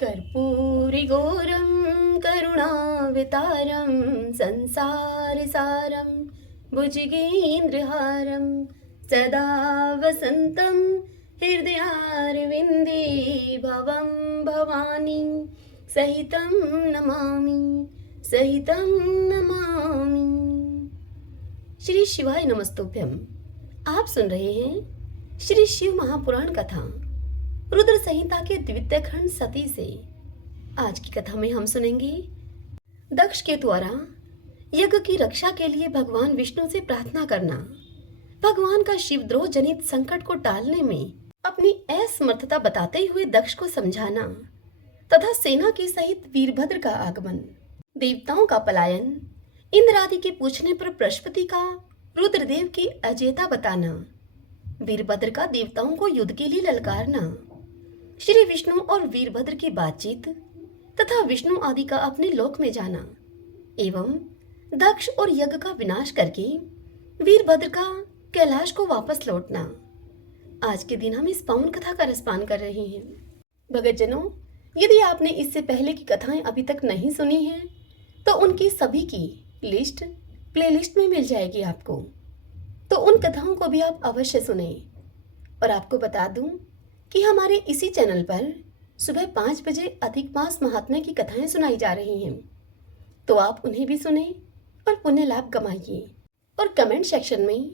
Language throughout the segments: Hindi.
कर्पूरिगौरं करुणावतारं संसारसारं भुजगेन्द्रहारं सदा वसन्तं हृदयारविन्दे भवं भवानी सहितं नमामि। श्री शिवाय नमस्तुभ्यम। आप सुन रहे हैं श्री शिव महापुराण कथा रुद्र संहिता के द्वितीय खंड सती से। आज की कथा में हम सुनेंगे दक्ष के द्वारा यज्ञ की रक्षा के लिए भगवान विष्णु से प्रार्थना करना, भगवान का शिवद्रोह जनित संकट को टालने में अपनी असमर्थता बताते हुए दक्ष को समझाना तथा सेना के सहित वीरभद्र का आगमन, देवताओं का पलायन, इंद्र आदि के पूछने पर बृहस्पति का रुद्रदेव की अजेयता बताना, वीरभद्र का देवताओं को युद्ध के लिए ललकारना, श्री विष्णु और वीरभद्र की बातचीत तथा विष्णु आदि का अपने लोक में जाना एवं दक्ष और यज्ञ का विनाश करके वीरभद्र का कैलाश को वापस लौटना। आज के दिन हम इस पावन कथा का रसपान कर रहे हैं। भगतजनों, यदि आपने इससे पहले की कथाएं अभी तक नहीं सुनी हैं तो उनकी सभी की लिस्ट प्लेलिस्ट में मिल जाएगी आपको, तो उन कथाओं को भी आप अवश्य सुने। और आपको बता दूं कि हमारे इसी चैनल पर सुबह 5 बजे अधिक मास महात्म्य की कथाएं सुनाई जा रही हैं, तो आप उन्हें भी सुने और पुण्य लाभ कमाइए। और कमेंट सेक्शन में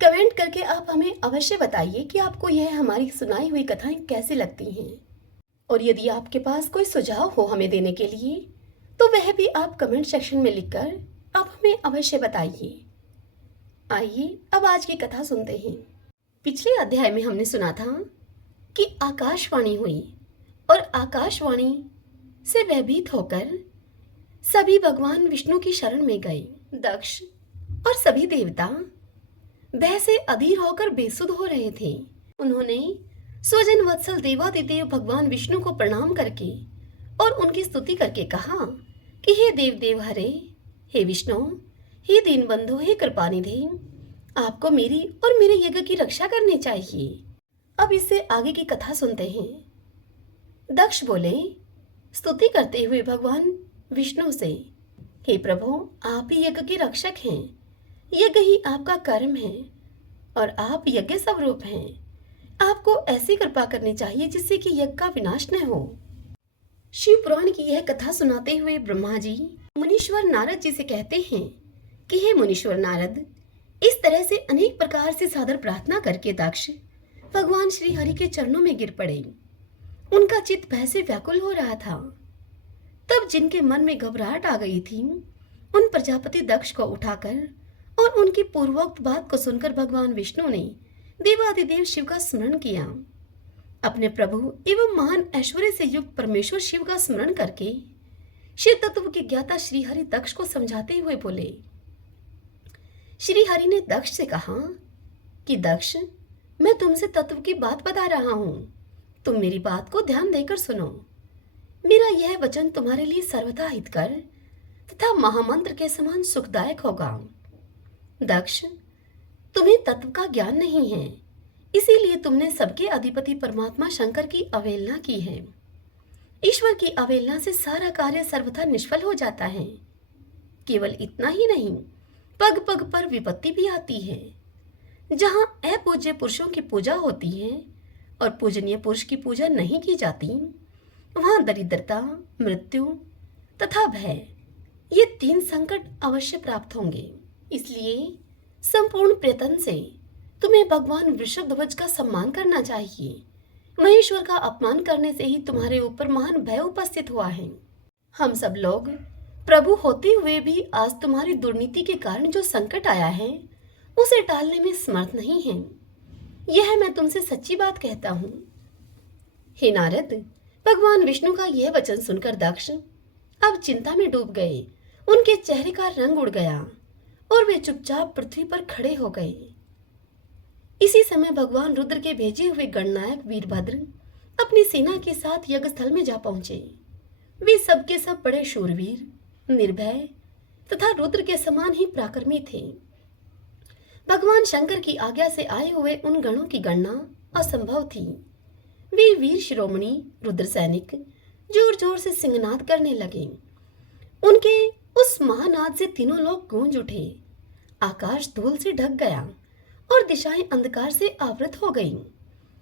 कमेंट करके आप हमें अवश्य बताइए कि आपको यह हमारी सुनाई हुई कथाएं कैसी लगती हैं। और यदि आपके पास कोई सुझाव हो हमें देने के लिए तो वह भी आप कमेंट सेक्शन में लिखकर आप हमें अवश्य बताइए। आइए अब आज की कथा सुनते हैं। पिछले अध्याय में हमने सुना था कि आकाशवाणी हुई और आकाशवाणी से भयभीत होकर सभी भगवान विष्णु की शरण में गए। दक्ष और सभी देवता भय से अधीर होकर बेसुध हो रहे थे। उन्होंने स्वजन वत्सल देवादिदेव भगवान विष्णु को प्रणाम करके और उनकी स्तुति करके कहा कि हे देव देव हरे, हे विष्णु, हे दीनबंधु, हे कृपानिधि, आपको मेरी और मेरे यज्ञ की रक्षा करनी चाहिए। अब इससे आगे की कथा सुनते हैं। दक्ष बोले स्तुति करते हुए भगवान विष्णु से, हे प्रभु, आप ही यज्ञ के रक्षक हैं, यज्ञ ही आपका कर्म है और आप यज्ञ स्वरूप हैं। आपको ऐसी कृपा करनी चाहिए जिससे कि यज्ञ का विनाश न हो। शिव पुराण की यह कथा सुनाते हुए ब्रह्मा जी मुनीश्वर नारद जी से कहते हैं कि हे मुनीश्वर नारद, इस तरह से अनेक प्रकार से सादर प्रार्थना करके दक्ष भगवान श्री हरि के चरणों में गिर पड़े। उनका चित्त भय से व्याकुल हो रहा था। तब जिनके मन में घबराहट आ गई थी उन प्रजापति दक्ष को उठाकर और उनकी पूर्वोक्त बात को सुनकर भगवान विष्णु ने देवादिदेव शिव का स्मरण किया। अपने प्रभु एवं महान ऐश्वर्य से युक्त परमेश्वर शिव का स्मरण करके शिव तत्व की ज्ञाता श्री हरि दक्ष को समझाते हुए बोले। श्री हरि ने दक्ष से कहा कि दक्ष, मैं तुमसे तत्व की बात बता रहा हूं, तुम मेरी बात को ध्यान देकर सुनो। मेरा यह वचन तुम्हारे लिए सर्वथा हितकर तथा महामंत्र के समान सुखदायक होगा। दक्ष, तुम्हें तत्व का ज्ञान नहीं है, इसीलिए तुमने सबके अधिपति परमात्मा शंकर की अवहेलना की है। ईश्वर की अवहेलना से सारा कार्य सर्वथा निष्फल हो जाता है। केवल इतना ही नहीं, पग पग पर विपत्ति भी आती है। जहां अपूज्य पुरुषों की पूजा होती है और पूजनीय पुरुष की पूजा नहीं की जाती, वहां दरिद्रता, मृत्यु तथा भय, ये 3 संकट अवश्य प्राप्त होंगे। इसलिए संपूर्ण प्रयत्न से तुम्हें भगवान वृषभध्वज का सम्मान करना चाहिए। महेश्वर का अपमान करने से ही तुम्हारे ऊपर महान भय उपस्थित हुआ है। हम सब लोग प्रभु होते हुए भी आज तुम्हारी दुर्नीति के कारण जो संकट आया है उसे टालने में समर्थ नहीं है। यह मैं तुमसे सच्ची बात कहता हूँ। हे नारद, भगवान विष्णु का यह वचन सुनकर दक्ष अब चिंता में डूब गए। उनके चेहरे का रंग उड़ गया और वे चुपचाप पृथ्वी पर खड़े हो गए। इसी समय भगवान रुद्र के भेजे हुए गणनायक वीरभद्र अपनी सेना के साथ यज्ञ स्थल में जा पहुंचे। वे सब के सब बड़े शूरवीर, निर्भय तथा रुद्र के समान ही पराक्रमी थे। भगवान शंकर की आज्ञा से आए हुए उन गणों की गणना असंभव थी। वे वीर शिरोमणि रुद्र सैनिक जोर जोर से सिंहनाद करने लगे। उनके उस महानाद से तीनों लोग गूंज उठे। आकाश धूल से ढक गया और दिशाएं अंधकार से आवृत हो गईं।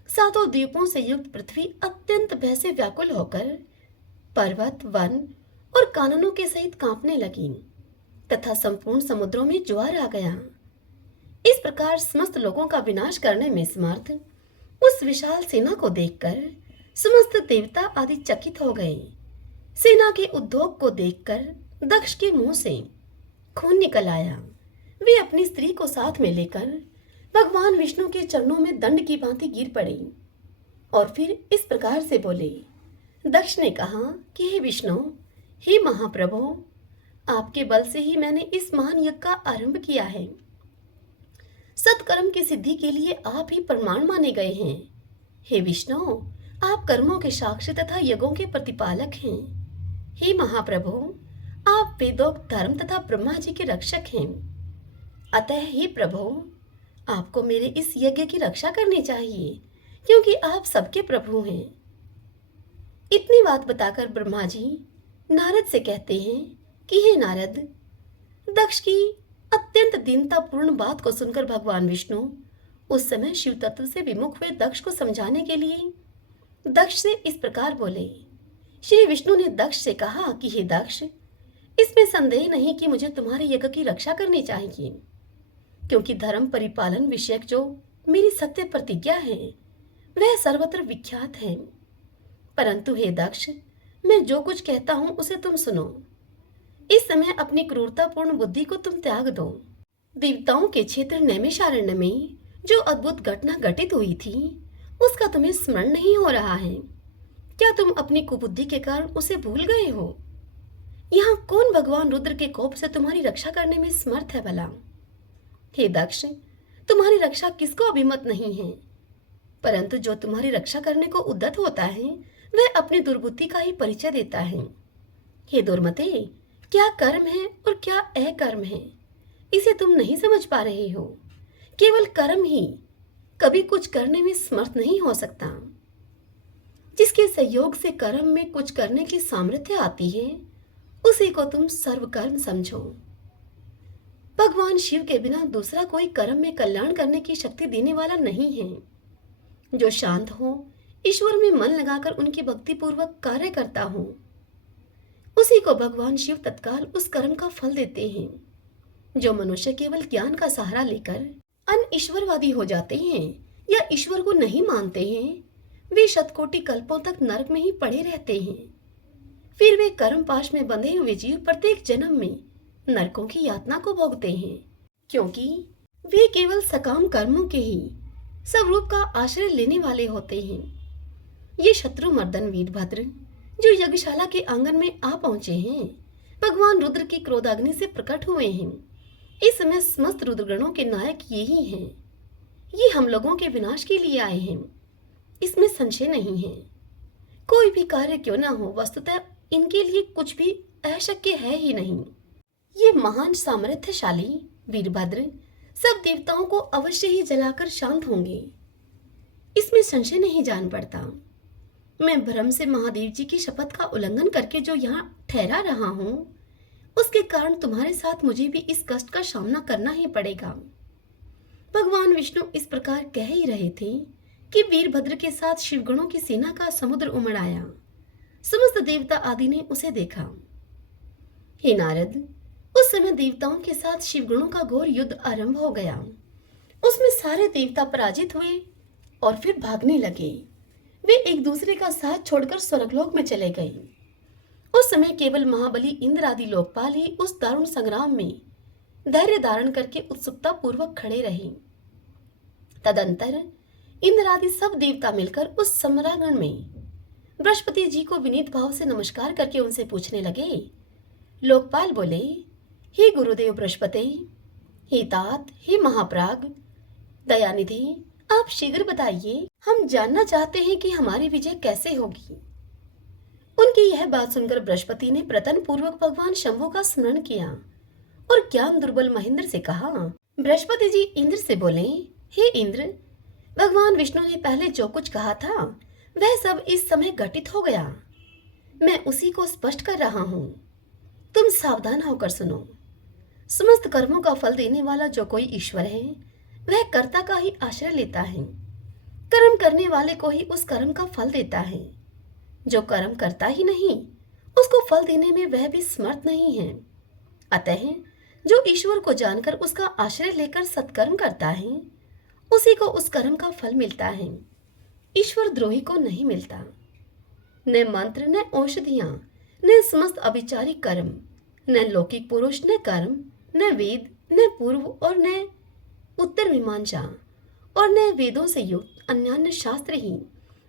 सातों द्वीपों से युक्त पृथ्वी अत्यंत भय से व्याकुल होकर पर्वत, वन और काननों के सहित कांपने लगी तथा संपूर्ण समुद्रों में ज्वार आ गया। इस प्रकार समस्त लोगों का विनाश करने में समर्थ उस विशाल सेना को देखकर समस्त देवता आदि चकित हो गए। सेना के उद्योग को देखकर दक्ष के मुंह से खून निकल आया। वे अपनी स्त्री को साथ में लेकर भगवान विष्णु के चरणों में दंड की भांति गिर पड़ी और फिर इस प्रकार से बोले। दक्ष ने कहा कि हे विष्णु, हे महाप्रभु, आपके बल से ही मैंने इस महान यज्ञ का आरंभ किया है। सत्कर्म की सिद्धि के लिए आप ही प्रमाण माने गए हैं। हे विष्णु, आप कर्मों के साक्षी तथा यज्ञों के प्रतिपालक हैं। हे महाप्रभु, आप वेदोक्त धर्म तथा ब्रह्मा जी के रक्षक हैं। अतः हे प्रभु, आपको मेरे इस यज्ञ की रक्षा करनी चाहिए, क्योंकि आप सबके प्रभु हैं। इतनी बात बताकर ब्रह्मा जी नारद से कहते हैं कि हे नारद, दक्ष की अत्यंत दीनतापूर्ण बात को सुनकर भगवान विष्णु उस समय शिव तत्व से विमुख हुए दक्ष को समझाने के लिए दक्ष से इस प्रकार बोले। श्री विष्णु ने दक्ष से कहा कि हे दक्ष, इसमें संदेह नहीं कि मुझे तुम्हारे यज्ञ की रक्षा करनी चाहिए, क्योंकि धर्म परिपालन विषयक जो मेरी सत्य प्रतिज्ञा है वह सर्वत्र विख्यात है। परंतु हे दक्ष, मैं जो कुछ कहता हूं उसे तुम सुनो। इस समय अपनी क्रूरतापूर्ण बुद्धि को तुम त्याग दो। देवताओं के क्षेत्र नैमिषारण्य में जो अद्भुत घटना घटित हुई थी उसका तुम्हें स्मरण नहीं हो रहा है। क्या तुम अपनी कुबुद्धि के कारण उसे भूल गए हो? यहाँ कौन भगवान रुद्र के कोप से तुम्हारी रक्षा करने में समर्थ है भला? हे दक्ष, तुम्हारी रक्षा किसको अभिमत नहीं है, परंतु जो तुम्हारी रक्षा करने को उद्यत होता है वह अपनी दुर्बुद्धि का ही परिचय देता है। हे दुर्मते, क्या कर्म है और क्या अकर्म है, इसे तुम नहीं समझ पा रहे हो। केवल कर्म ही कभी कुछ करने में समर्थ नहीं हो सकता। जिसके सहयोग से कर्म में कुछ करने की सामर्थ्य आती है उसी को तुम सर्वकर्म समझो। भगवान शिव के बिना दूसरा कोई कर्म में कल्याण करने की शक्ति देने वाला नहीं है। जो शांत हो, ईश्वर में मन लगाकर उनकी भक्ति पूर्वक कार्य करता हो, उसी को भगवान शिव तत्काल उस कर्म का फल देते हैं। जो मनुष्य केवल ज्ञान का सहारा लेकर अन ईश्वरवादी हो जाते हैं या ईश्वर को नहीं मानते हैं, वे शतकोटि कल्पों तक नरक में ही पड़े रहते हैं। फिर वे कर्म पाश में बंधे हुए जीव प्रत्येक जन्म में नरकों की यातना को भोगते हैं, क्योंकि वे केवल सकाम कर्मों के ही स्वरूप का आश्रय लेने वाले होते हैं। ये शत्रुमर्दन वीरभद्र जो यज्ञशाला के आंगन में आ पहुंचे हैं, भगवान रुद्र की क्रोधाग्नि से प्रकट हुए हैं। इस समय समस्त रुद्रगणों के नायक यही हैं। ये हम लोगों के विनाश के लिए आए हैं, इसमें संशय नहीं है। कोई भी कार्य क्यों ना हो, वस्तुतः इनके लिए कुछ भी अशक्य है ही नहीं। ये महान सामर्थ्यशाली वीरभद्र सब देवताओं को अवश्य ही जलाकर शांत होंगे, इसमें संशय नहीं जान पड़ता। मैं भ्रम से महादेव जी की शपथ का उल्लंघन करके जो यहाँ ठहरा रहा हूँ, उसके कारण तुम्हारे साथ मुझे भी इस कष्ट का सामना करना ही पड़ेगा। भगवान विष्णु इस प्रकार कह ही रहे थे कि वीरभद्र के साथ शिवगणों की सेना का समुद्र उमड़ आया। समस्त देवता आदि ने उसे देखा। हे नारद, उस समय देवताओं के साथ शिवगणों का घोर युद्ध आरंभ हो गया। उसमें सारे देवता पराजित हुए और फिर भागने लगे। वे एक दूसरे का साथ छोड़कर स्वर्गलोक में चले गए। उस समय केवल महाबली इंद्र आदि लोकपाल ही उस दारुण संग्राम में धैर्य धारण करके उत्सुकता पूर्वक खड़े रहे। तदंतर इंद्र आदि सब देवता मिलकर उस सम्रांगण में बृहस्पति जी को विनीत भाव से नमस्कार करके उनसे पूछने लगे। लोकपाल बोले, हे गुरुदेव बृहस्पति, हे तात, हे महाप्राग, दयानिधि, आप शीघ्र बताइए, हम जानना चाहते हैं कि हमारी विजय कैसे होगी। उनकी यह बात सुनकर बृहस्पति ने प्रतन पूर्वक भगवान शंभु का स्मरण किया और ज्ञान दुर्बल महेंद्र से कहा। बृहस्पति जी इंद्र से बोले, हे इंद्र, भगवान विष्णु ने पहले जो कुछ कहा था वह सब इस समय घटित हो गया। मैं उसी को स्पष्ट कर रहा हूं। तुम सावधान होकर सुनो। समस्त कर्मों का फल देने वाला जो कोई ईश्वर है वह कर्ता का ही आश्रय लेता है। कर्म करने वाले को ही उस कर्म का फल देता है। जो कर्म करता ही नहीं उसको फल देने में वह भी समर्थ नहीं है। अतः जो ईश्वर को जानकर उसका आश्रय लेकर सत्कर्म करता है उसी को उस कर्म का फल मिलता है। ईश्वर द्रोही को नहीं मिलता। न मंत्र, न औषधियां, न समस्त अभिचारिक कर्म, न लौकिक पुरुष, न कर्म, न वेद, न पूर्व और न उत्तर मीमांसा और न वेदों से युक्त अन्यान्य शास्त्र ही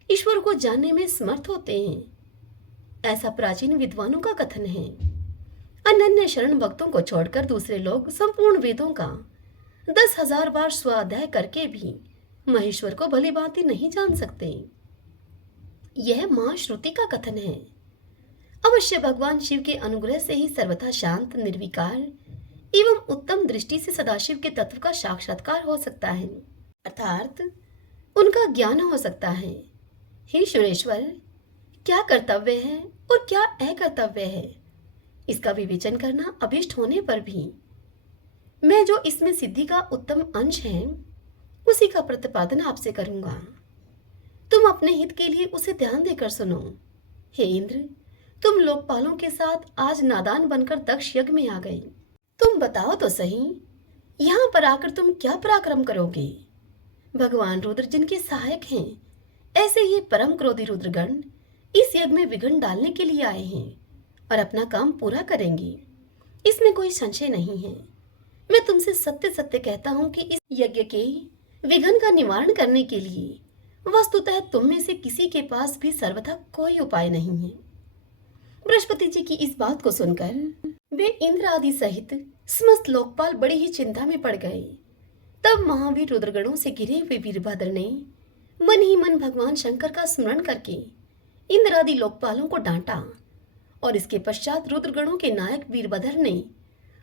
ईश्वर को जानने में समर्थ होते हैं। ऐसा प्राचीन विद्वानों का कथन है। अनन्य शरण भक्तों को छोड़कर दूसरे लोग संपूर्ण वेदों का 10,000 बार स्वाध्याय करके भी महेश्वर को भली भांति नहीं जान सकते। यह मां श्रुति का कथन है। अवश्य भगवान शिव के अनुग्रह से ही सर्वथा शांत, निर्विकार एवं उत्तम दृष्टि से सदाशिव के तत्व का साक्षात्कार हो सकता है, अर्थात उनका ज्ञान हो सकता है। हे सुरेश्वर, क्या कर्तव्य है और क्या अकर्तव्य है इसका विवेचन करना अभिष्ट होने पर भी मैं जो इसमें सिद्धि का उत्तम अंश है उसी का प्रतिपादन आपसे करूंगा। तुम अपने हित के लिए उसे ध्यान देकर सुनो। हे इंद्र, तुम लोकपालों के साथ आज नादान बनकर दक्ष यज्ञ में आ गई। तुम बताओ तो सही, यहाँ पर आकर तुम क्या पराक्रम करोगे? भगवान रुद्र जिनके सहायक हैं, ऐसे ये परम क्रोधी रुद्रगण इस यज्ञ में विघ्न डालने के लिए आए हैं और अपना काम पूरा करेंगे, इसमें कोई संशय नहीं है। मैं तुमसे सत्य सत्य कहता हूँ कि इस यज्ञ के विघ्न का निवारण करने के लिए वस्तुतः तुम में से किसी के पास भी सर्वथा कोई उपाय नहीं है। बृहस्पति जी की इस बात को सुनकर वे इंद्र आदि सहित समस्त लोकपाल बड़ी ही चिंता में पड़ गए। तब महावीर रुद्रगणों से घिरे हुए वीरभद्र ने मन ही मन भगवान शंकर का स्मरण करके इंद्र आदि लोकपालों को डांटा और इसके पश्चात रुद्रगणों के नायक वीरभद्र ने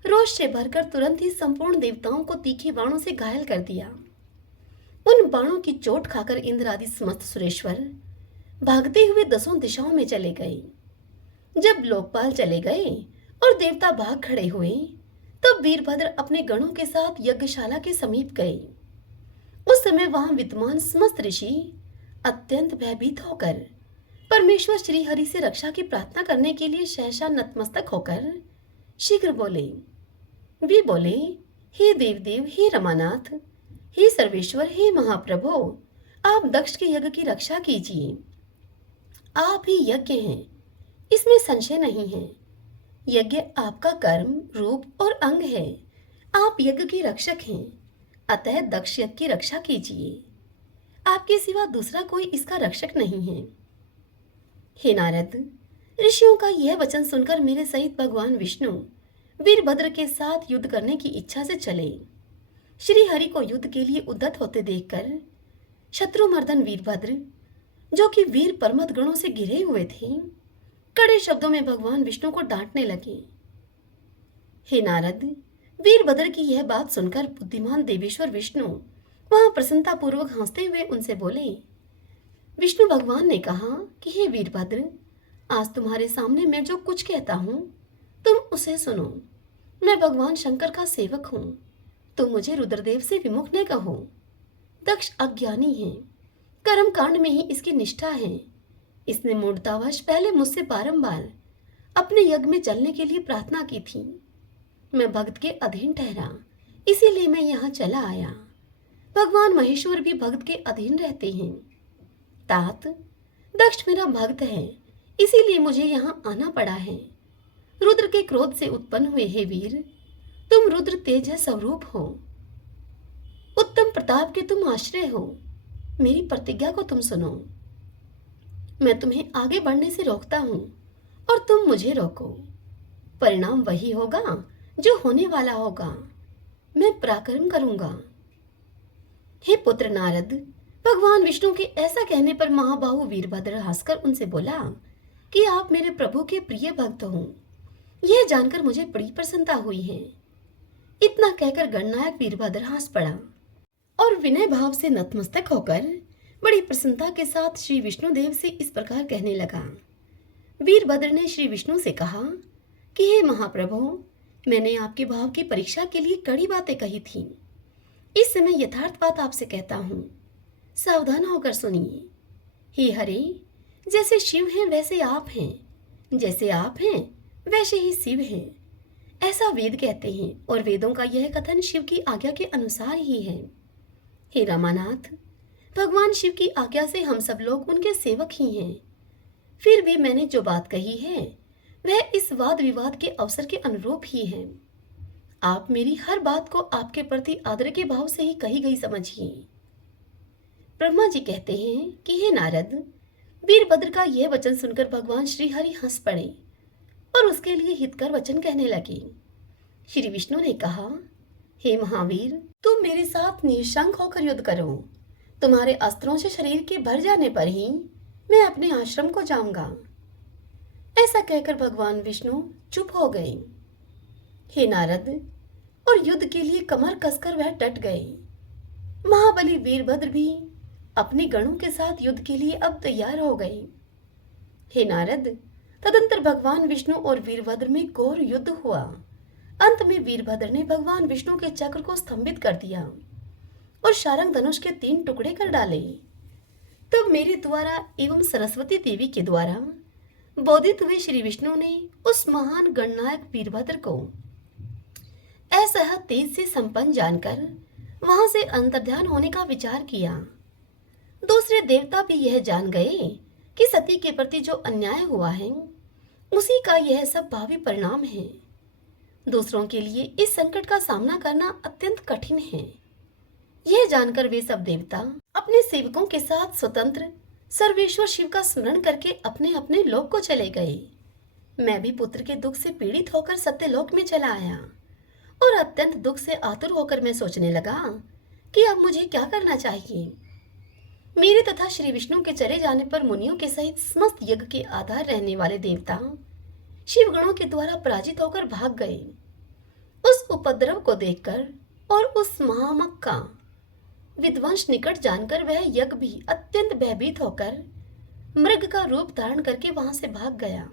रोष से भरकर तुरंत ही संपूर्ण देवताओं को तीखे बाणों से घायल कर दिया। उन बाणों की चोट खाकर इंद्र आदि समस्त सुरेश्वर भागते हुए 10 दिशाओं में चले गए। जब लोकपाल चले गए और देवता भाग खड़े हुए तब वीरभद्र अपने गणों के साथ यज्ञशाला के समीप गए। उस समय वहां विद्यमान समस्त ऋषि अत्यंत भयभीत होकर परमेश्वर श्री हरि से रक्षा की प्रार्थना करने के लिए सहसा नतमस्तक होकर शीघ्र बोले। वे बोले, हे देवदेव, हे रमानाथ, हे सर्वेश्वर, हे महाप्रभु, आप दक्ष के यज्ञ की रक्षा कीजिए। आप ही यज्ञ हैं, इसमें संशय नहीं है। यज्ञ आपका कर्म, रूप और अंग है। आप यज्ञ की रक्षक हैं, अतः दक्ष यज्ञ की रक्षा कीजिए। आपके सिवा दूसरा कोई इसका रक्षक नहीं है। हे नारद, ऋषियों का यह वचन सुनकर मेरे सहित भगवान विष्णु वीरभद्र के साथ युद्ध करने की इच्छा से चले। श्री हरि को युद्ध के लिए उद्यत होते देखकर शत्रुमर्दन वीरभद्र, जो कि वीर परमत गणों से घिरे हुए थे, कड़े शब्दों में भगवान विष्णु को डांटने लगे। हे नारद, वीरभद्र की यह बात सुनकर बुद्धिमान देवेश्वर विष्णु वहां प्रसन्नतापूर्वक हंसते हुए उनसे बोले। विष्णु भगवान ने कहा कि हे वीरभद्र, आज तुम्हारे सामने मैं जो कुछ कहता हूं तुम उसे सुनो। मैं भगवान शंकर का सेवक हूं, तुम मुझे रुद्रदेव से विमुख न कहो। दक्ष अज्ञानी है, कर्म कांड में ही इसकी निष्ठा है। इसने मूर्तावश पहले मुझसे बारंबार अपने यज्ञ में चलने के लिए प्रार्थना की थी। मैं भक्त के अधीन ठहरा, इसीलिए मैं यहाँ चला आया। भगवान महेश्वर भी भक्त के अधीन रहते हैं। तात, दक्ष मेरा भक्त है, इसीलिए मुझे यहाँ आना पड़ा है। रुद्र के क्रोध से उत्पन्न हुए हे वीर, तुम रुद्र तेज स्वरूप हो, उत्तम प्रताप के तुम आश्रय हो। मेरी प्रतिज्ञा को तुम सुनो। मैं तुम्हें आगे बढ़ने से रोकता हूं और तुम मुझे रोको। परिणाम वही होगा जो होने वाला होगा। मैं पराक्रम करूंगा। हे पुत्र नारद, भगवान विष्णु के ऐसा कहने पर महाबाहु वीरभद्र हंसकर उनसे बोला कि आप मेरे प्रभु के प्रिय भक्त हो। यह जानकर मुझे बड़ी प्रसन्नता हुई है। इतना कहकर गणनायक वीरभद्र हंस पड़ा और विनय भाव से नतमस्तक होकर बड़ी प्रसन्नता के साथ श्री विष्णुदेव से इस प्रकार कहने लगा। वीरभद्र ने श्री विष्णु से कहा कि हे महाप्रभु, मैंने आपके भाव की परीक्षा के लिए कड़ी बातें कही थी। इस समय यथार्थ बात आपसे कहता हूँ, सावधान होकर सुनिए। हे हरे, जैसे शिव हैं वैसे आप हैं, जैसे आप हैं वैसे ही शिव हैं, ऐसा वेद कहते हैं और वेदों का यह कथन शिव की आज्ञा के अनुसार ही है। हे रामानाथ, भगवान शिव की आज्ञा से हम सब लोग उनके सेवक ही हैं। फिर भी मैंने जो बात कही है वह इस वाद विवाद के अवसर के अनुरूप ही है। आप मेरी हर बात को आपके प्रति आदर के भाव से ही कही गई समझिए। ब्रह्मा जी कहते हैं कि हे नारद, वीरभद्र का यह वचन सुनकर भगवान श्री हरि हंस पड़े और उसके लिए हितकर वचन कहने लगे। श्री विष्णु ने कहा, हे महावीर, तुम मेरे साथ निशंक होकर युद्ध करो। तुम्हारे अस्त्रों से शरीर के भर जाने पर ही मैं अपने आश्रम को जाऊंगा। ऐसा कहकर भगवान विष्णु चुप हो गए। हे नारद, और युद्ध के लिए कमर कसकर वह डट गए। महाबली वीरभद्र भी अपने गणों के साथ युद्ध के लिए अब तैयार हो गए। हे नारद, तदंतर भगवान विष्णु और वीरभद्र में घोर युद्ध हुआ। अंत में वीरभद्र ने भगवान विष्णु के चक्र को स्तंभित कर दिया और शारंग धनुष के 3 टुकड़े कर डाले। तब मेरे द्वारा एवं सरस्वती देवी के द्वारा बोधित हुए श्री विष्णु ने उस महान गणनायक वीरभद्र को असह तेज से संपन्न जानकर वहां से अंतर्ध्यान होने का विचार किया। दूसरे देवता भी यह जान गए कि सती के प्रति जो अन्याय हुआ है उसी का यह सब भावी परिणाम है। दूसरों के लिए इस संकट का सामना करना अत्यंत कठिन है। यह जानकर वे सब देवता अपने सेवकों के साथ स्वतंत्र सर्वेश्वर शिव का स्मरण करके अपने अपने लोक को चले गए। मैं भी पुत्र के दुख से पीड़ित होकर सत्यलोक में चला आया और अत्यंत दुख से आतुर होकर मैं सोचने लगा कि अब मुझे क्या करना चाहिए। मेरे तथा श्री विष्णु के चले जाने पर मुनियों के सहित समस्त यज्ञ के आधार रहने वाले देवता शिवगणों के द्वारा पराजित होकर भाग गए। उस उपद्रव को देखकर और उस महामक का विध्वंस निकट जानकर वह यज्ञ भी अत्यंत भयभीत होकर मृग का रूप धारण करके वहां से भाग गया।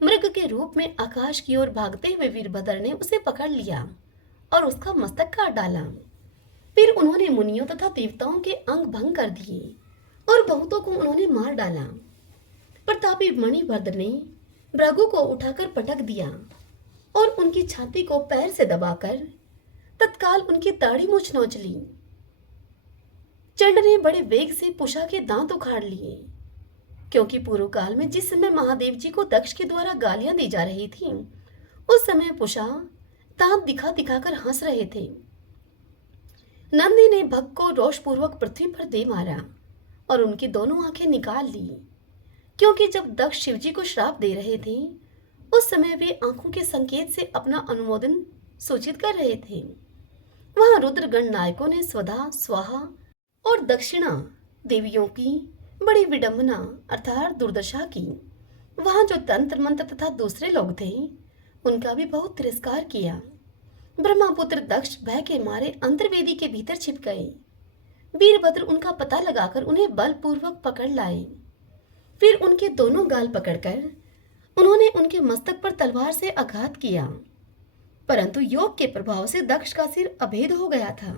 मृग के रूप में आकाश की ओर भागते हुए वीरभद्र ने उसे पकड़ लिया और उसका मस्तक काट डाला। फिर उन्होंने मुनियों तथा देवताओं के अंग भंग कर दिए और बहुतों को उन्होंने मार डाला। प्रतापी मणिभद्र ने भृगु को उठाकर पटक दिया और उनकी छाती को पैर से दबाकर तत्काल उनकी दाढ़ी मूछ नोच ली। चंड ने बड़े वेग से पुषा के दांत उखाड़ लिए, क्योंकि पूर्व काल में जिस समय महादेव जी को दक्ष के द्वारा गालियां दी जा रही थी उस समय पुषा दांत दिखा दिखाकर हंस रहे थे। नंदी ने भग को रोषपूर्वक पृथ्वी पर दे मारा और उनकी दोनों आंखें निकाल ली, क्योंकि जब दक्ष शिवजी को श्राप दे रहे थे उस समय वे आंखों के संकेत से अपना अनुमोदन सूचित कर रहे थे। वहां रुद्र गण नायकों ने स्वधा, स्वाहा और दक्षिणा देवियों की बड़ी विडंबना अर्थात दुर्दशा की। वहां जो तंत्र मंत्र तथा दूसरे लोग थे उनका भी बहुत तिरस्कार किया। ब्रह्मपुत्र दक्ष भय के मारे अंतर्वेदी के भीतर छिप गए। वीरभद्र उनका पता लगाकर उन्हें बलपूर्वक पकड़ लाए। फिर उनके दोनों गाल पकड़कर उन्होंने उनके मस्तक पर तलवार से आघात किया, परंतु योग के प्रभाव से दक्ष का सिर अभेद हो गया था,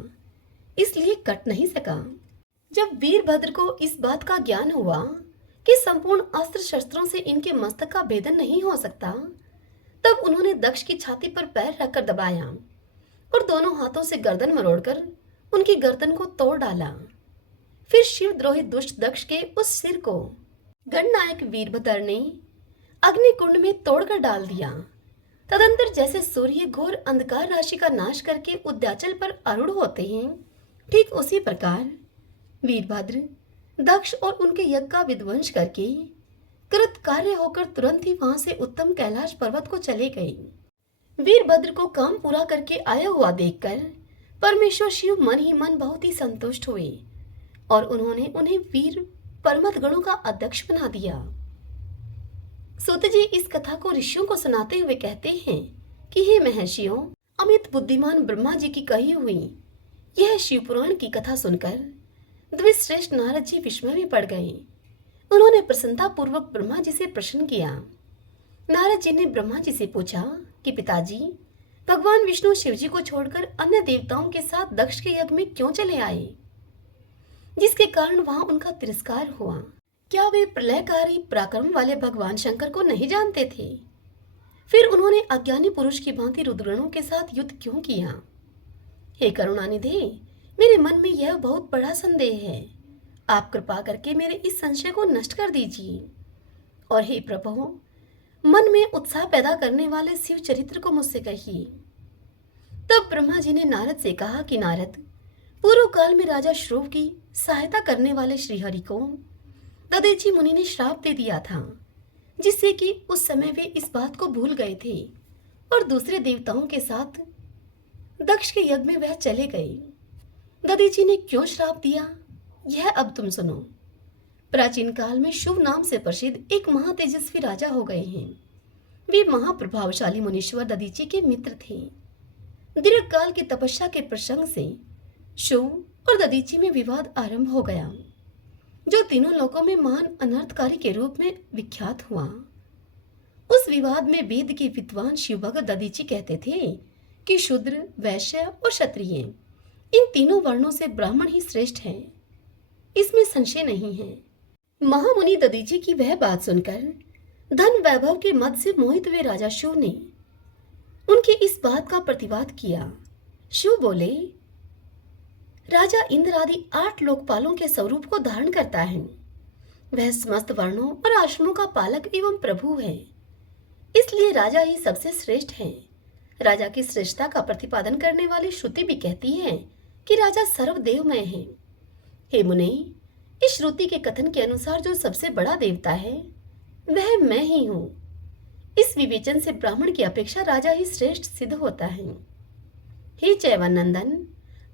इसलिए कट नहीं सका। जब वीरभद्र को इस बात का ज्ञान हुआ कि संपूर्ण अस्त्र शस्त्रों से इनके मस्तक का भेदन नहीं हो सकता, तब उन्होंने दक्ष की छाती पर पैर रखकर दबाया और दोनों हाथों से गर्दन मरोड़कर उनकी गर्दन को तोड़ डाला। फिर शिवद्रोही दुष्ट दक्ष के उस सिर को गणनायक वीरभद्र ने अग्निकुंड में तोड़कर डाल दिया। तदंतर जैसे सूर्य घोर अंधकार राशि का नाश करके उद्याचल पर आरूढ़ होते हैं, ठीक उसी प्रकार वीरभद्र दक्ष और उनके यज्ञ का विध्वंस करके कृत कार्य होकर तुरंत ही वहां से उत्तम कैलाश पर्वत को चले गए। वीरभद्र को काम पूरा करके आया हुआ देखकर परमेश्वर शिव मन ही मन बहुत ही संतुष्ट हुए और उन्होंने उन्हें वीर परमत गणों का अध्यक्ष बना दिया। सूत जी इस कथा को ऋषियों को सुनाते हुए कहते हैं कि हे महर्षियों, अमित बुद्धिमान ब्रह्मा जी की कही हुई यह शिव पुराण की कथा सुनकर द्विश्रेष्ठ नारद जी विस्मय में पड़ गए उन्होंने प्रसन्नता पूर्वक ब्रह्मा जी से प्रश्न किया। नारद जी ने ब्रह्मा जी से पूछा कि पिताजी, भगवान विष्णु शिव जी को छोड़कर अन्य देवताओं के साथ दक्ष के यज्ञ में क्यों चले आए, जिसके कारण वहां उनका तिरस्कार हुआ? क्या वे प्रलयकारी पराक्रम वाले भगवान शंकर को नहीं जानते थे? फिर उन्होंने अज्ञानी पुरुष की भांति रुद्रगणों के साथ युद्ध क्यों किया? हे करुणानिधि, मेरे मन में यह बहुत बड़ा संदेह है। आप कृपा करके मेरे इस संशय को नष्ट कर दीजिए। और हे प्रभु, मन में उत्साह पैदा करने वाले शिव चरित्र को मुझसे कहिए। तब ब्रह्मा जी ने नारद से कहा कि नारद, पूर्व काल में राजा श्रुव की सहायता करने वाले श्रीहरि को दधीचि मुनि ने श्राप दे दिया था, जिससे कि उस समय वे इस बात को भूल गए थे और दूसरे देवताओं के साथ दक्ष के यज्ञ में वह चले गए। दधीचि ने क्यों श्राप दिया, यह अब तुम सुनो। प्राचीन काल में शुभ नाम से प्रसिद्ध एक महातेजस्वी राजा हो गए हैं। वे महाप्रभावशाली मुनीश्वर दधीचि के मित्र थे। दीर्घ काल की तपस्या के प्रसंग से शुभ और दधीचि में विवाद आरंभ हो गया, जो तीनों लोकों में महान अनर्थकारी के रूप में विख्यात हुआ। उस विवाद में वेद के विद्वान शिवभक्त दधीचि कहते थे कि शूद्र, वैश्य और क्षत्रिय, इन तीनों वर्णों से ब्राह्मण ही श्रेष्ठ है, इसमें संशय नहीं है। महामुनि दधीचि की वह बात सुनकर धन वैभव के मद से मोहित हुए राजा शिव ने उनकी इस बात का प्रतिवाद किया। शिव बोले, राजा इंद्र आदि 8 लोकपालों के स्वरूप को धारण करता है। वह समस्त वर्णों और आश्रमों का पालक एवं प्रभु है, इसलिए राजा ही सबसे श्रेष्ठ है। राजा की श्रेष्ठता का प्रतिपादन करने वाली श्रुति भी कहती है कि राजा सर्वदेवमय है। हे मुने, इस श्रुति के कथन के अनुसार जो सबसे बड़ा देवता है वह मैं ही हूँ। इस विवेचन से ब्राह्मण की अपेक्षा राजा ही श्रेष्ठ सिद्ध होता है। हे चैवनंदन,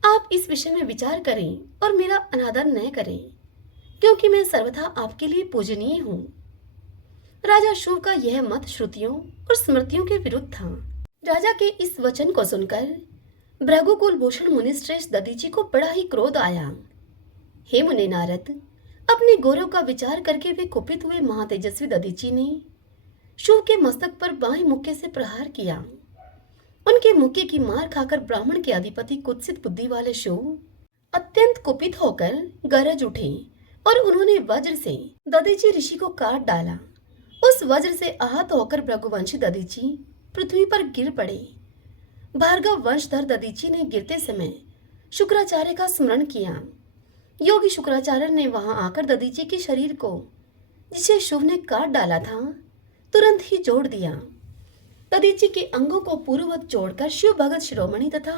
आप इस विषय में विचार करें और मेरा अनादर न करें, क्योंकि मैं सर्वथा आपके लिए पूजनीय हूँ। राजा शुभ का यह मत श्रुतियों और स्मृतियों के विरुद्ध था। राजा के इस वचन को सुनकर भृगुकुल भूषण मुनिश्रेष्ठ दधीचि को बड़ा ही क्रोध आया। हे मुनि नारद, अपने गौरव का विचार करके वे कुपित हुए महातेजस्वी दधीचि ने शुभ के मस्तक पर बाएं मुक्के से प्रहार किया। उनके मुक्के की मार खाकर ब्राह्मण के अधिपति कुत्सित बुद्धि वाले शुभ अत्यंत कुपित होकर गरज उठे और उन्होंने वज्र से दधीचि ऋषि को काट डाला। उस वज्र से आहत होकर भृगुवंशी दधीचि पृथ्वी पर गिर पड़े। भार्गव वंशधर दधीचि ने गिरते समय शुक्राचार्य का स्मरण किया। योगी शुक्राचार्य ने वहां आकर दधीचि के शरीर को, जिसे शुभ ने काट डाला था, तुरंत ही जोड़ दिया। दधीचि के अंगों को पूर्ववत जोड़कर शिव भगत शिरोमणि तथा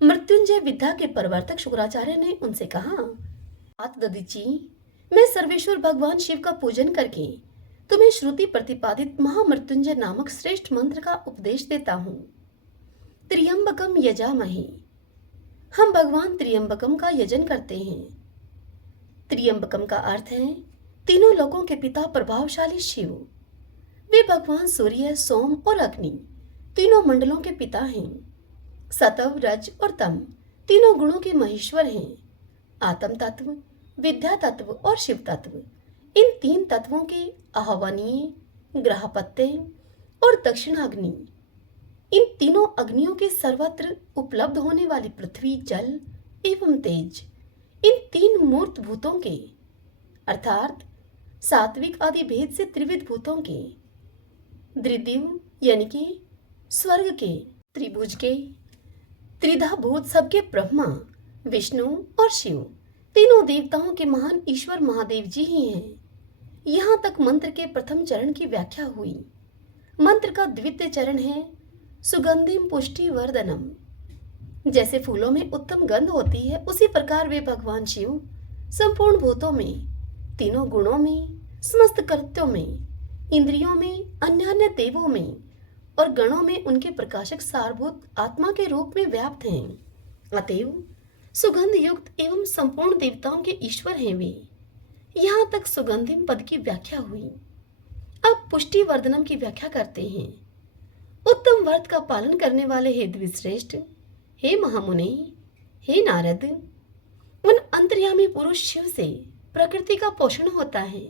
मृत्युंजय विद्या के प्रवर्तक शुक्राचार्य ने उनसे कहा, दधीचि, मैं सर्वेश्वर भगवान शिव का पूजन करके तुम्हें श्रुति प्रतिपादित महामृत्युंजय नामक श्रेष्ठ मंत्र का उपदेश देता हूँ। त्र्यंबकम यजामहे, हम भगवान त्र्यंबकम का यजन करते हैं। त्र्यंबकम का अर्थ है तीनों लोकों के पिता प्रभावशाली शिव। वे भगवान सूर्य, सोम और अग्नि तीनों मंडलों के पिता हैं। सतव, रज और तम तीनों गुणों के महेश्वर हैं। आत्म तत्व, विद्या तत्व और शिव तत्व, इन 3 तत्वों के आह्वानीय, ग्रहपत्य और दक्षिणाग्नि, इन तीनों अग्नियों के सर्वत्र उपलब्ध होने वाली पृथ्वी, जल एवं तेज, इन 3 मूर्त भूतों के अर्थात सात्विक आदि भेद से त्रिविध भूतों के, द्विदिव यानी कि स्वर्ग के, त्रिभुज के, त्रिधा भूत सबके ब्रह्मा, विष्णु और शिव तीनों देवताओं के महान ईश्वर महादेव जी ही हैं। यहाँ तक मंत्र के प्रथम चरण की व्याख्या हुई। मंत्र का द्वितीय चरण है सुगंधिम पुष्टि वर्धनम। जैसे फूलों में उत्तम गंध होती है, उसी प्रकार वे भगवान शिव संपूर्ण भूतों में, तीनों गुणों में, समस्त कृत्यों में, इंद्रियों में, अन्यान्य देवों में और गणों में उनके प्रकाशक सारभूत आत्मा के रूप में व्याप्त हैं। अतएव सुगंध युक्त एवं संपूर्ण देवताओं के ईश्वर हैं वे। यहाँ तक सुगंधिम पद की व्याख्या हुई। अब पुष्टि वर्धनम की व्याख्या करते हैं। उत्तम व्रत का पालन करने वाले हे द्विश्रेष्ठ, हे महामुनि, हे नारद, उन अंतर्यामी पुरुष शिव से प्रकृति का पोषण होता है।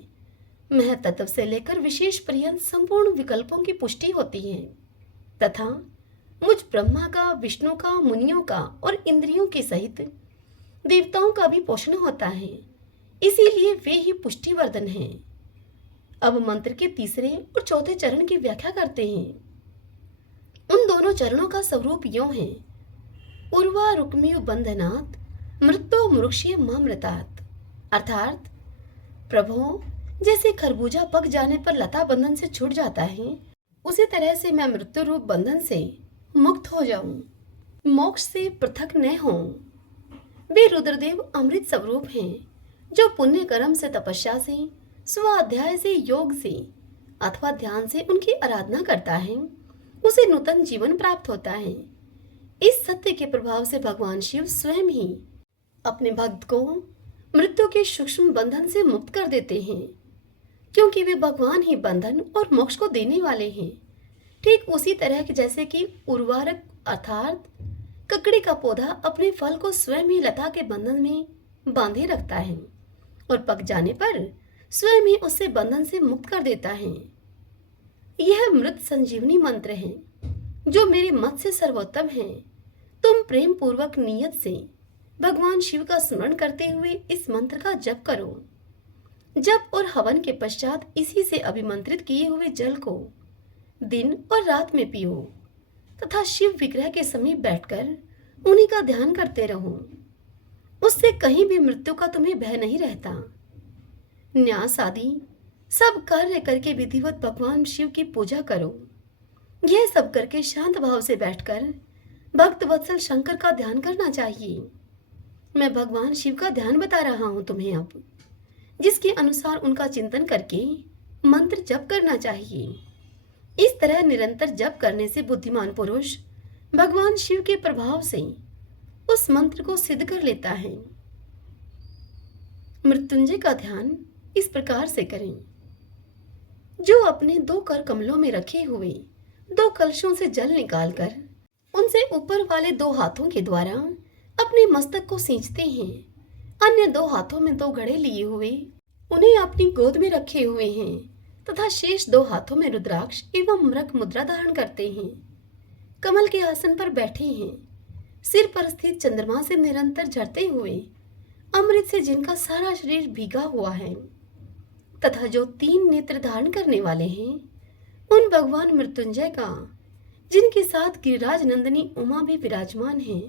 महतत्व से लेकर विशेष पर्यंत संपूर्ण विकल्पों की पुष्टि होती है तथा मुझ ब्रह्मा का, विष्णु का, मुनियों का और इंद्रियों के सहित देवताओं का भी पोषण होता है। इसीलिए वे ही पुष्टिवर्धन हैं। अब मंत्र के तीसरे और चौथे चरण की व्याख्या करते हैं। उन दोनों चरणों का स्वरूप यों है: उर्वा रुक्मियु बंधनात् मृत्यो मुरुक्ष्य मामृतात्। अर्थात प्रभो, जैसे खरबूजा पक जाने पर लता बंधन से छूट जाता है, उसी तरह से मैं मृत्यु रूप बंधन से मुक्त हो जाऊं, मोक्ष से पृथक न हों। वे रुद्रदेव अमृत स्वरूप हैं, जो पुण्य कर्म से, तपस्या से, स्वाध्याय से, योग से अथवा ध्यान से उनकी आराधना करता है, उसे नूतन जीवन प्राप्त होता है। इस सत्य के प्रभाव से भगवान शिव स्वयं ही अपने भक्त को मृत्यु के सूक्ष्म बंधन से मुक्त कर देते हैं, क्योंकि वे भगवान ही बंधन और मोक्ष को देने वाले हैं। ठीक उसी तरह के जैसे कि उर्वारक अर्थात ककड़ी का पौधा अपने फल को स्वयं ही लता के बंधन में बांधे रखता है और पक जाने पर स्वयं ही उससे बंधन से मुक्त कर देता है। यह मृत संजीवनी मंत्र है, जो मेरे मत से सर्वोत्तम है। तुम प्रेम पूर्वक नियत से भगवान शिव का स्मरण करते हुए इस मंत्र का जप करो। जप और हवन के पश्चात इसी से अभिमंत्रित किए हुए जल को दिन और रात में पियो तथा शिव विग्रह के समीप बैठकर उन्हीं का ध्यान करते रहो। उससे कहीं भी मृत्यु का तुम्हें भय नहीं रहता। न्यास आदि सब कार्य करके विधिवत भगवान शिव की पूजा करो। यह सब करके शांत भाव से बैठकर भक्त वत्सल शंकर का ध्यान करना चाहिए। मैं भगवान शिव का ध्यान बता रहा हूं तुम्हें अब, जिसके अनुसार उनका चिंतन करके मंत्र जप करना चाहिए। इस तरह निरंतर जप करने से बुद्धिमान पुरुष भगवान शिव के प्रभाव से उस मंत्र को सिद्ध कर लेता है। मृत्युंजय का ध्यान इस प्रकार से करें: जो अपने दो कर कमलों में रखे हुए दो कलशों से जल निकालकर उनसे ऊपर वाले दो हाथों के द्वारा अपने मस्तक को सींचते हैं, अन्य दो हाथों में दो घड़े लिए हुए उन्हें अपनी गोद में रखे हुए हैं तथा शेष दो हाथों में रुद्राक्ष एवं मृग मुद्रा धारण करते हैं, कमल के आसन पर बैठे हैं, सिर पर स्थित चंद्रमा से निरंतर झरते हुए अमृत से जिनका सारा शरीर भीगा हुआ है तथा जो 3 नेत्र धारण करने वाले हैं, उन भगवान मृत्युंजय का, जिनके साथ गिरिराज नंदिनी उमा भी विराजमान है,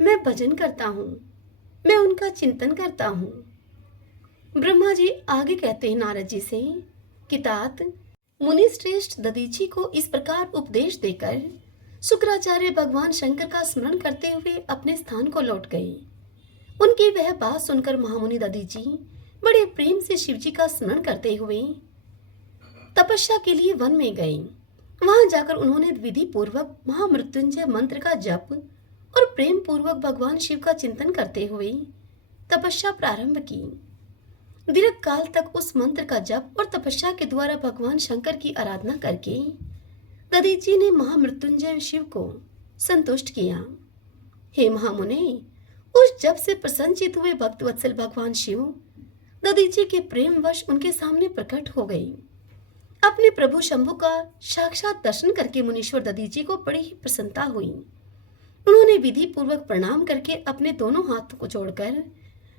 मैं भजन करता हूँ, मैं उनका चिंतन करता हूँ। ब्रह्मा जी आगे कहते हैं नारद जी से कि तात मुनि श्रेष्ठ दधीची को इस प्रकार उपदेश देकर शुक्राचार्य भगवान शंकर का स्मरण करते हुए अपने स्थान को लौट गए। उनकी वह बात सुनकर महामुनि दधीची बड़े प्रेम से शिवजी का स्मरण करते हुए तपस्या के लिए वन में गए। वहां जाकर उन्होंने विधि पूर्वक महामृत्युंजय मंत्र का जप और प्रेम पूर्वक भगवान शिव का चिंतन करते हुए तपस्या प्रारंभ की। दीर्घ काल तक उस मंत्र का जप और तपस्या के द्वारा भगवान शंकर की आराधना करके दधीची ने महामृत्युंजय शिव को संतुष्ट किया। हे महामुने, उस जप से प्रसन्नचित हुए भक्त वत्सल भगवान शिव दधीची के प्रेमवश उनके सामने प्रकट हो गई। अपने प्रभु शंभु का साक्षात दर्शन करके मुनीश्वर दधीची को बड़ी ही प्रसन्नता हुई। उन्होंने विधि पूर्वक प्रणाम करके अपने दोनों हाथों को जोड़कर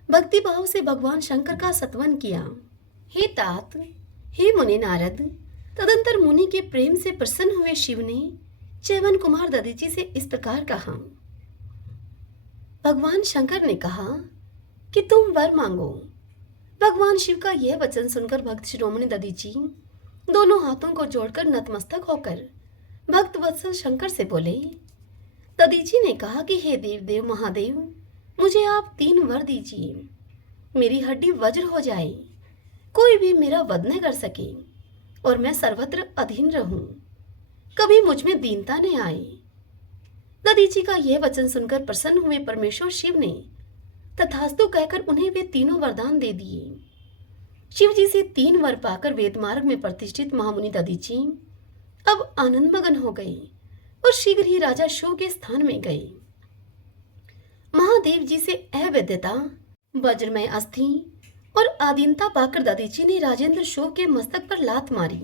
भक्ति भाव से भगवान शंकर का सत्वन किया। हे तात, हे मुनि नारद, तदंतर मुनि के प्रेम से प्रसन्न हुए शिव ने च्यवन कुमार दधीची से इस प्रकार कहा। भगवान शंकर ने कहा कि तुम वर मांगो। भगवान शिव का यह वचन सुनकर भक्त शिरोमणि दधीची दोनों हाथों को जोड़कर नतमस्तक होकर भक्त वत्सल शंकर से बोले। दधीची ने कहा कि हे देव देव महादेव, मुझे आप 3 वर दीजिए। मेरी हड्डी वज्र हो जाए, कोई भी मेरा वध न कर सके और मैं सर्वत्र अधीन रहूं, कभी मुझ में दीनता न आए। दधीची का यह वचन सुनकर प्रसन्न हुए परमेश्वर शिव ने तथास्तु कहकर उन्हें वे तीनों वरदान दे दिए। शिव जी से 3 वर पाकर वेद मार्ग में प्रतिष्ठित महामुनि दधीची अब आनंद मगन हो गए और शीघ्र ही राजा शो के स्थान में गए। महादेव जी से अवैधता, वज्रमय अस्थि और आधीनता पाकर दधीची ने राजेंद्र शुभ के मस्तक पर लात मारी।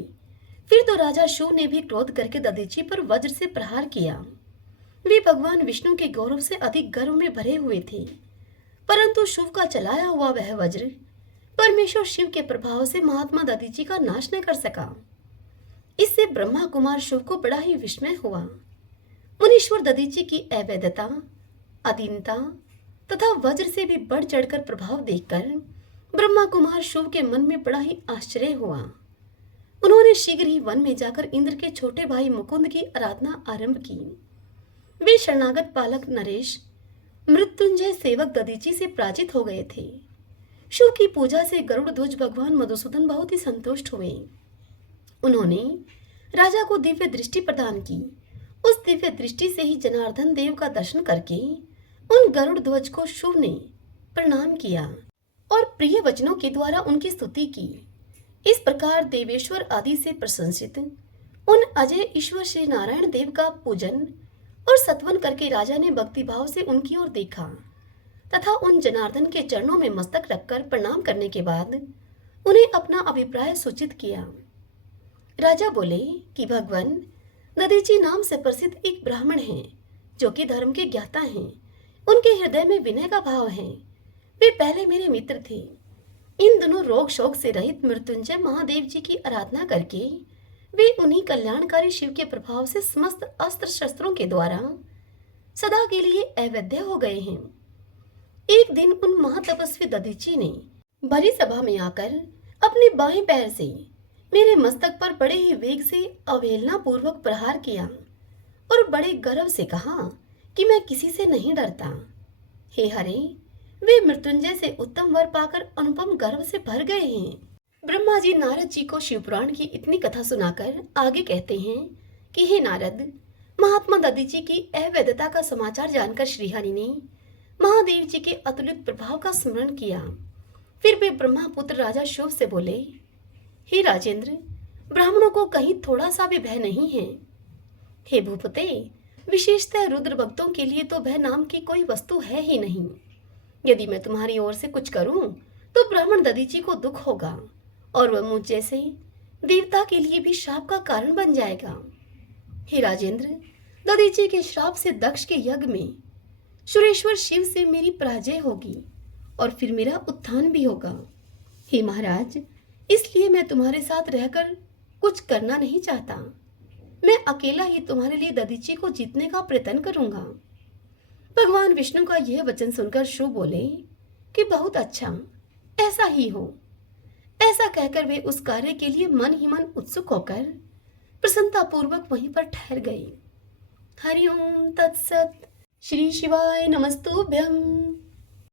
फिर तो राजा शुभ ने भी क्रोध करके दधीची पर वज्र से प्रहार किया। वे भगवान विष्णु के गौरव से अधिक गर्व में भरे हुए थे, परंतु शुभ का चलाया हुआ वह वज्र परमेश्वर शिव के प्रभाव से महात्मा दधीची का नाश न कर सका। इससे ब्रह्मा कुमार शिव को बड़ा ही विस्मय हुआ। मुनीश्वर दधीची की अवैधता, अधीनता तथा वज्र से भी बढ़ चढ़कर प्रभाव देखकर ब्रह्मा कुमार शिव के मन में बड़ा ही आश्चर्य हुआ। उन्होंने शीघ्र ही वन में जाकर इंद्र के छोटे भाई मुकुंद की आराधना आरंभ की। वे शरणागत पालक नरेश मृत्युंजय सेवक दधीची से पराजित हो गए थे। शिव की पूजा से गरुड़ ध्वज भगवान मधुसूदन बहुत ही संतुष्ट हुए। उन्होंने राजा को दिव्य दृष्टि प्रदान की। उस दिव्य दृष्टि से ही जनार्दन देव का दर्शन करके उन गरुड़ ध्वज को शिव ने प्रणाम किया और प्रिय वचनों के द्वारा उनकी स्तुति की। इस प्रकार देवेश्वर आदि से प्रशंसित उन अजय ईश्वर श्री नारायण देव का पूजन और सत्वन करके राजा ने भक्ति भाव से उनकी ओर देखा तथा उन जनार्दन के चरणों में मस्तक रखकर प्रणाम करने के बाद उन्हें अपना अभिप्राय सूचित किया। राजा बोले कि भगवान दधीची नाम से प्रसिद्ध एक ब्राह्मण हैं जो कि धर्म के ज्ञाता हैं। उनके हृदय में विनय का भाव है। वे पहले मेरे मित्र थे। इन दोनों रोग शोक से रहित मृत्युंजय महादेव जी की आराधना करके वे उन्हीं कल्याणकारी शिव के प्रभाव से समस्त अस्त्र शस्त्रों के द्वारा सदा के लिए अवैध हो गए हैं। एक दिन उन महातपस्वी दधीची ने भरी सभा में आकर अपने बाएं पैर से मेरे मस्तक पर बड़े ही वेग से अवहेलना पूर्वक प्रहार किया और बड़े गर्व से कहा कि मैं किसी से नहीं डरता। हे हरे, वे मृत्युंजय से उत्तम वर पाकर अनुपम गर्व से भर गए हैं। ब्रह्मा जी नारद जी को शिवपुराण की इतनी कथा सुनाकर आगे कहते हैं कि हे नारद, महात्मा दधीची की अवैधता का समाचार जानकर श्रीहरि ने महादेव जी के अतुलित प्रभाव का स्मरण किया। फिर वे ब्रह्मापुत्र राजा शिव से बोले, हे राजेंद्र, ब्राह्मणों को कहीं थोड़ा सा भी भय नहीं है। हे भूपते, विशेषतः रुद्र भक्तों के लिए तो भय नाम की कोई वस्तु है ही नहीं। यदि मैं तुम्हारी ओर से कुछ करूं तो ब्राह्मण दधीची को दुख होगा और वह मुझ जैसे देवता के लिए भी श्राप का कारण बन जाएगा। हे राजेंद्र, दधीची के श्राप से दक्ष के यज्ञ में सुरेश्वर शिव से मेरी पराजय होगी और फिर मेरा उत्थान भी होगा। हे महाराज, इसलिए मैं तुम्हारे साथ रहकर कुछ करना नहीं चाहता। मैं अकेला ही तुम्हारे लिए दधीची को जीतने का प्रयत्न करूंगा। भगवान विष्णु का यह वचन सुनकर शिव बोले कि बहुत अच्छा, ऐसा ही हो। ऐसा कहकर वे उस कार्य के लिए मन ही मन उत्सुक होकर प्रसन्नता पूर्वक वहीं पर ठहर गए। हरि ओम तत्सत। श्री शिवाय नमस्तुभ्यं।